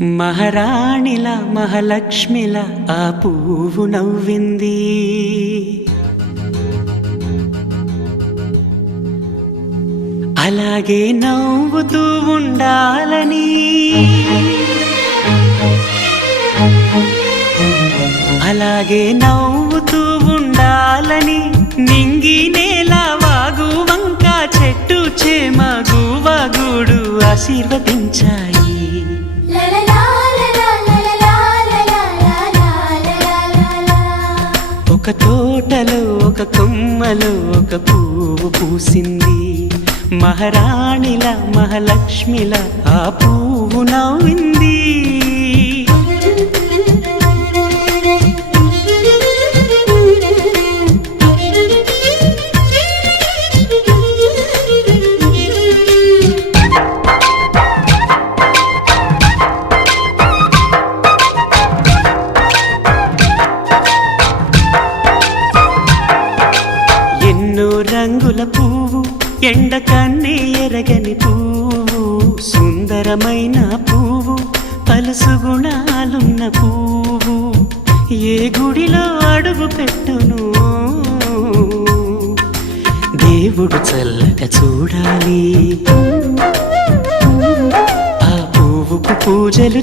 మహారాణిల మహాలక్ష్మిల ఆ పువ్వు నవ్వింది. అలాగే నవ్వుతూ ఉండాలని, అలాగే నవ్వుతూ ఉండాలని నింగి నేల వాగు వంక చెట్టు చేమ గువగూడు ఆశీర్వదించాయి. ఒక తోటలో ఒక కొమ్మలో ఒక పువ్వు పూసింది. మహారాణిల మహాలక్ష్మిల ఆ పువ్వు నవ్వింది. ఎన్నో రంగుల పువ్వు, ఎండ కన్నే ఎరగని పువ్వు, సుందరమైన పువ్వు, పలుసు గుణాలున్న పువ్వు, ఏ గుడిలో అడుగు పెట్టును దేవుడు చల్లగా చూడాలి. ఆ పువ్వుకు పూజలు